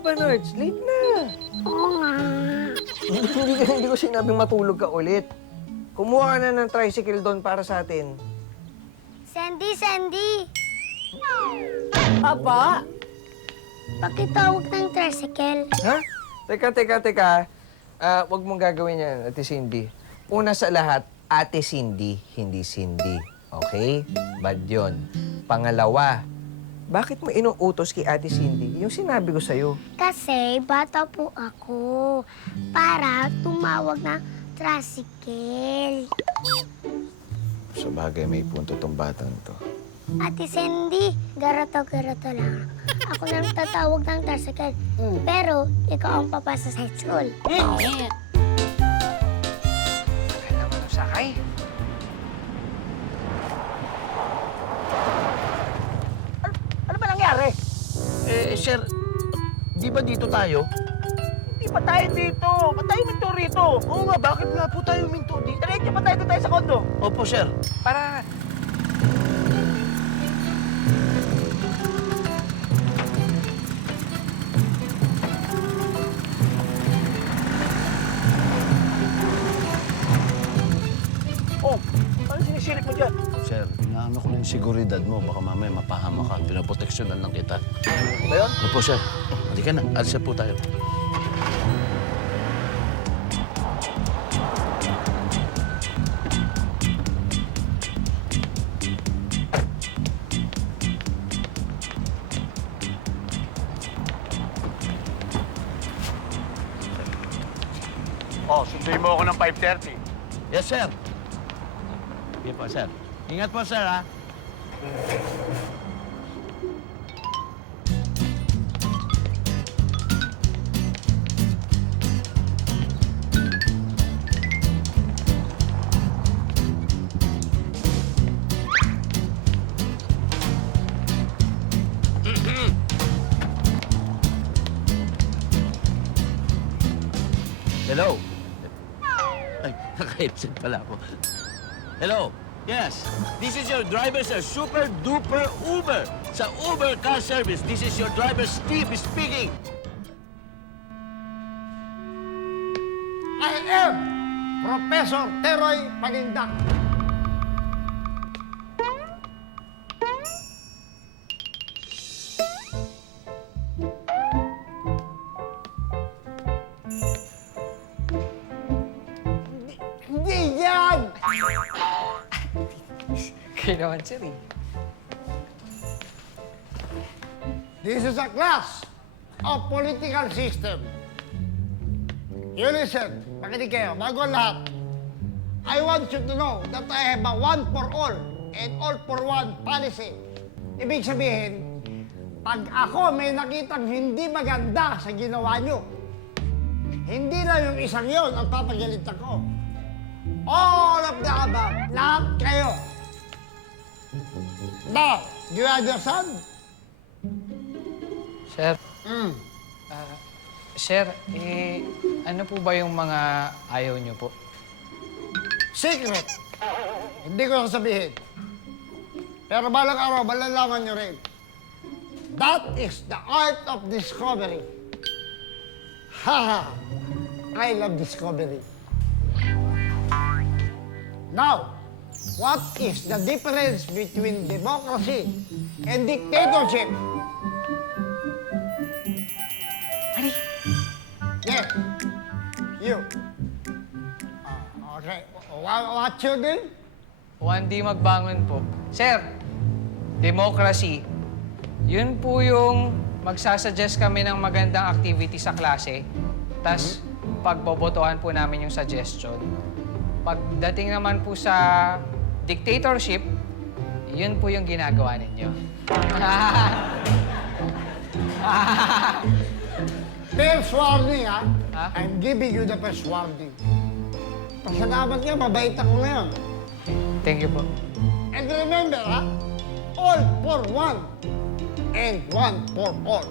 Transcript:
ba, Nards? Late na. Oo nga. Hindi ko sinabing matulog ka ulit. Kumuha ka na ng tricycle doon para sa atin. Sandy! Aba, Pakitawag ng tricycle. Ha? Teka. Huwag mong gagawin yan, Ate Cindy. Una sa lahat, Ate Cindy, hindi Cindy. Okay? Bad yun. Pangalawa, bakit mo inuutos kay Ate Cindy? Yung sinabi ko sa'yo. Kasi bata po ako para tumawag ng tricycle. Sa bagay, may punto tong batang to. Ate Sandy, garato lang. Ako na lang tatawag ng tricycle. Pero ikaw ang papasa sa school. Kaya naman ang sakay. ano ba nangyari? Sir, di ba dito tayo? Hindi pa tayo dito. Ba't tayo minto rito? Oo nga, bakit nga po tayo minto dito? Diretso pa tayo sa kondo. Opo, sir. Para. Oh, ano sinisilip mo dyan? Sir, inaano ko lang yung seguridad mo. Baka mamaya mapahama ka. Pinaproteksyonan lang kita. Ba yun? Opo, sir. Halika na. Alis na po tayo. Oh, sunduin mo ako ng 5:30. Yes, sir. Sige po, sir. Ingat po, sir, ha? Hello? Ay, naka-headset pala ako. Hello? Yes, this is your driver sa Super Duper Uber. Sa Uber Car Service, this is your driver Steve speaking. I am Professor Teroy Panindak. Hindi yan! Kaya naman, sir, eh. This is a class of political system. You listen, makinig kayo, bago ang lahat. I want you to know that I have a one for all and all for one policy. Ibig sabihin, pag ako may nakitang hindi maganda sa ginawa nyo, hindi na yung isang yon ang papagalitan ko. All of the above, lahat kayo. Now, do you understand? Sir, Mm. sir, ano po ba yung mga ayaw niyo po? Secret. Hindi ko sasabihin. Pero balang araw, malalaman nyo rin. That is the art of discovery. Haha! I love discovery. Now, what is the difference between democracy and dictatorship? Ari! Yes. You. Okay. What's your name? 1D magbangon po. Sir, democracy. Yun po yung magsasuggest kami ng magandang activity sa klase. Tapos, pagbobotohan po namin yung suggestion. Pagdating naman po sa dictatorship, yun po yung ginagawa ninyo. First warning, ha? Ha? I'm giving you the first warning. Pasalamat nga, mabait ako ngayon. Thank you po. And remember, ha? All for one and one for all.